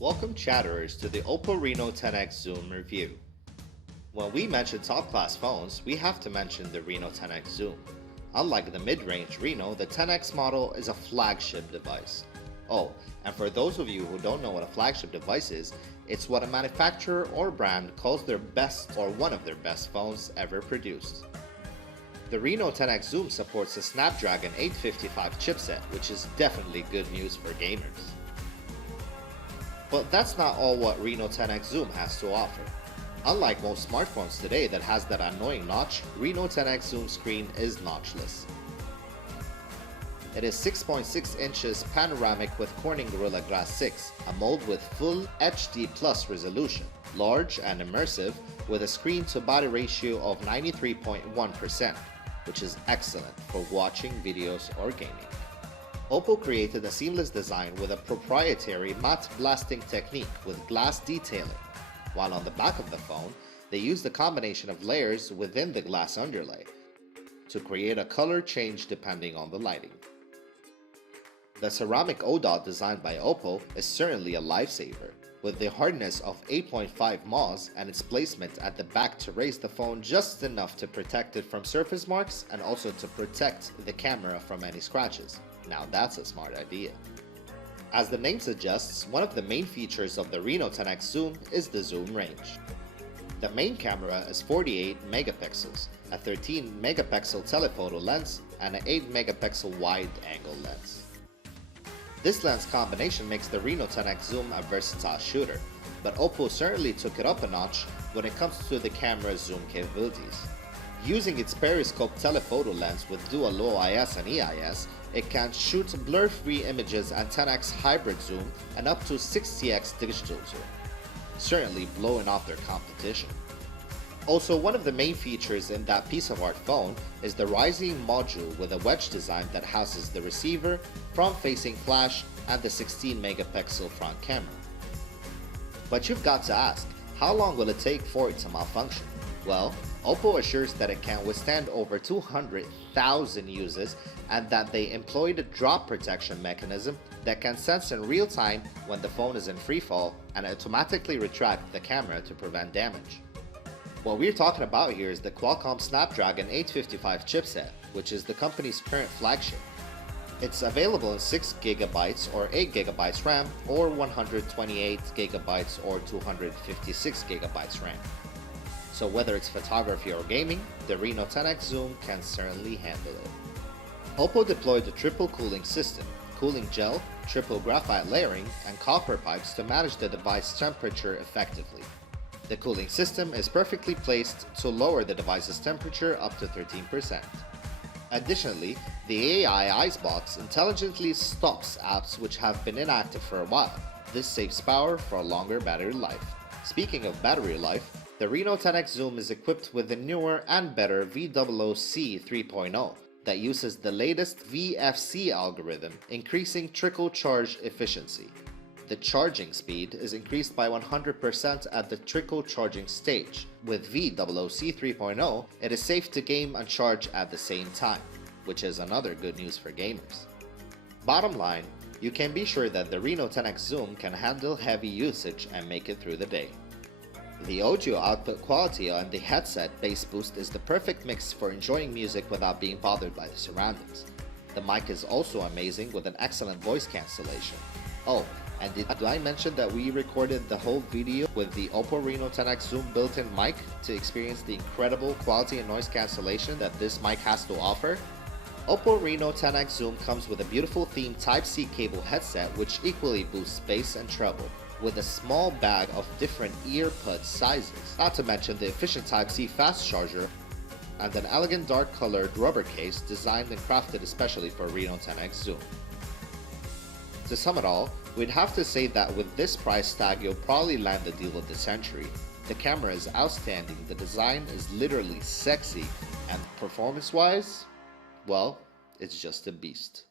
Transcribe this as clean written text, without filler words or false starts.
Welcome chatterers to the Oppo Reno 10X Zoom review. When we mention top-class phones, we have to mention the Reno 10X Zoom. Unlike the mid-range Reno, the 10X model is a flagship device. Oh, and for those of you who don't know what a flagship device is, it's what a manufacturer or brand calls their best or one of their best phones ever produced. The Reno 10X Zoom supports a Snapdragon 855 chipset, which is definitely good news for gamers. But that's not all what Reno 10X Zoom has to offer. Unlike most smartphones today that has that annoying notch, Reno 10X Zoom screen is notchless. It is 6.6 inches panoramic with Corning Gorilla Glass 6, a mold with full HD Plus resolution, large and immersive, with a screen-to-body ratio of 93.1%, which is excellent for watching videos or gaming. Oppo created a seamless design with a proprietary matte blasting technique with glass detailing, while on the back of the phone, they used a combination of layers within the glass underlay to create a color change depending on the lighting. The ceramic O-dot designed by Oppo is certainly a lifesaver, with the hardness of 8.5 mAs and its placement at the back to raise the phone just enough to protect it from surface marks and also to protect the camera from any scratches. Now that's a smart idea. As the name suggests, one of the main features of the Reno 10X Zoom is the zoom range. The main camera is 48 megapixels, a 13 megapixel telephoto lens, and an 8 megapixel wide-angle lens. This lens combination makes the Reno 10X Zoom a versatile shooter, but Oppo certainly took it up a notch when it comes to the camera's zoom capabilities. Using its periscope telephoto lens with dual OIS and EIS, it can shoot blur-free images at 10x hybrid zoom and up to 60x digital zoom, certainly blowing off their competition. Also, one of the main features in that piece of art phone is the rising module with a wedge design that houses the receiver, front-facing flash, and the 16 megapixel front camera. But you've got to ask, how long will it take for it to malfunction? Well, Oppo assures that it can withstand over 200,000 uses and that they employed a drop protection mechanism that can sense in real time when the phone is in freefall and automatically retract the camera to prevent damage. What we're talking about here is the Qualcomm Snapdragon 855 chipset, which is the company's current flagship. It's available in 6GB or 8GB RAM or 128GB or 256GB RAM. So whether it's photography or gaming, the Reno 10X Zoom can certainly handle it. Oppo deployed a triple cooling system, cooling gel, triple graphite layering, and copper pipes to manage the device temperature effectively. The cooling system is perfectly placed to lower the device's temperature up to 13%. Additionally, the AI Icebox intelligently stops apps which have been inactive for a while. This saves power for a longer battery life. Speaking of battery life, the Reno 10X Zoom is equipped with the newer and better VOOC 3.0 that uses the latest VFC algorithm, increasing trickle charge efficiency. The charging speed is increased by 100% at the trickle charging stage. With VOOC 3.0, it is safe to game and charge at the same time, which is another good news for gamers. Bottom line, you can be sure that the Reno 10X Zoom can handle heavy usage and make it through the day. The audio output quality on the headset bass boost is the perfect mix for enjoying music without being bothered by the surroundings. The mic is also amazing with an excellent voice cancellation. Oh, and did I mention that we recorded the whole video with the Oppo Reno 10X Zoom built-in mic to experience the incredible quality and noise cancellation that this mic has to offer? Oppo Reno 10X Zoom comes with a beautiful themed Type-C cable headset which equally boosts bass and treble, with a small bag of different earpud sizes, not to mention the efficient Type-C fast charger and an elegant dark colored rubber case designed and crafted especially for Reno 10X Zoom. To sum it all, we'd have to say that with this price tag you'll probably land the deal of the century. The camera is outstanding, the design is literally sexy, and performance-wise, well, it's just a beast.